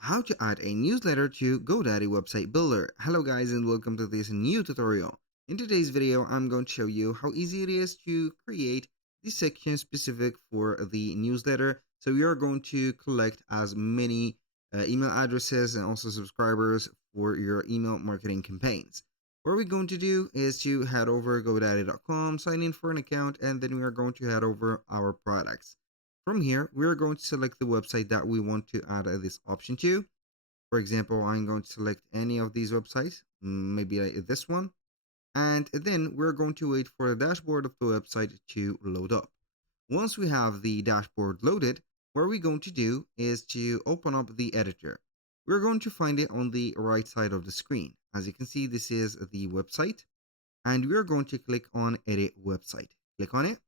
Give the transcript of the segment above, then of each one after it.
How to add a newsletter to GoDaddy website builder. Hello guys and welcome to this new tutorial. In today's video, I'm going to show you how easy it is to create the section specific for the newsletter. So you're going to collect as many email addresses and also subscribers for your email marketing campaigns. What we're going to do is to head over GoDaddy.com, sign in for an account, and then we are going to head over our products. From here, we're going to select the website that we want to add this option to. For example, I'm going to select any of these websites, maybe like this one. And then we're going to wait for the dashboard of the website to load up. Once we have the dashboard loaded, what we're going to do is to open up the editor. We're going to find it on the right side of the screen. As you can see, this is the website. And we're going to click on Edit Website. Click on it.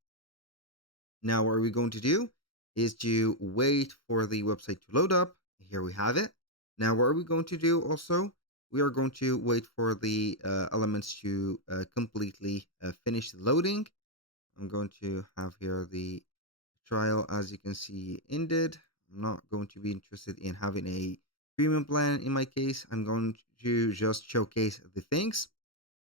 Now what we're going to do is to wait for the website to load up. Here we have it. Now what are we going to do also? We are going to wait for the elements to completely finish the loading. I'm going to have here the trial, as you can see, ended. I'm not going to be interested in having a premium plan in my case. I'm going to just showcase the things.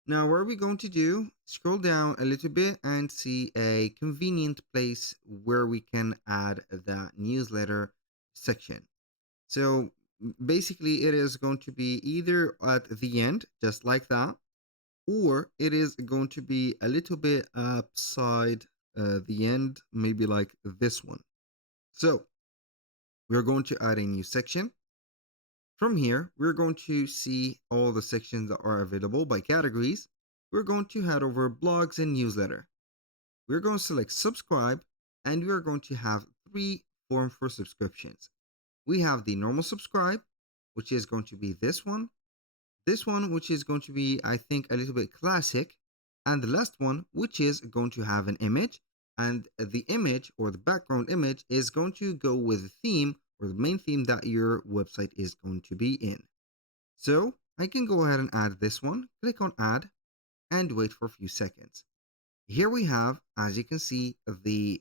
Now, what are we going to do? Scroll down a little bit and see a convenient place where we can add that newsletter section. So basically, it is going to be either at the end, just like that, or it is going to be a little bit upside the end, maybe like this one. So we're going to add a new section. From here, we're going to see all the sections that are available by categories. We're going to head over blogs and newsletter. We're going to select subscribe, and we're going to have three forms for subscriptions. We have the normal subscribe, which is going to be this one, which is going to be, I think, a little bit classic, and the last one, which is going to have an image, and the image or the background image is going to go with the theme or the main theme that your website is going to be in. So I can go ahead and add this one, click on add, and wait for a few seconds. Here we have, as you can see, the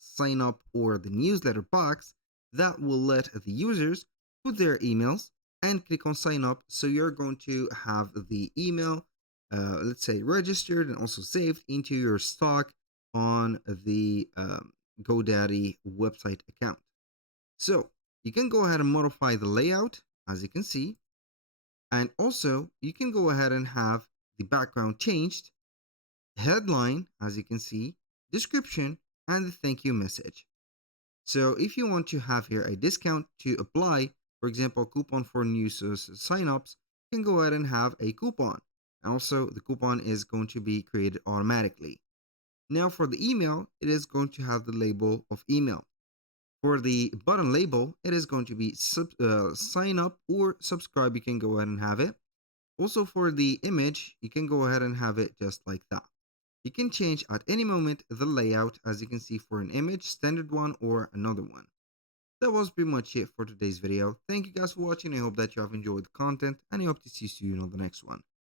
sign up or the newsletter box that will let the users put their emails and click on sign up. So you're going to have the email, let's say, registered and also saved into your stock on the GoDaddy website account. So you can go ahead and modify the layout, as you can see, and also you can go ahead and have the background changed, headline, as you can see, description, and the thank you message. So if you want to have here a discount to apply, for example, coupon for new signups, you can go ahead and have a coupon. Also, the coupon is going to be created automatically. Now for the email, it is going to have the label of email. For the button label, it is going to be sign up or subscribe. You can go ahead and have it. Also for the image, you can go ahead and have it just like that. You can change at any moment the layout, as you can see, for an image, standard one or another one. That was pretty much it for today's video. Thank you guys for watching. I hope that you have enjoyed the content, and I hope to see you soon on the next one.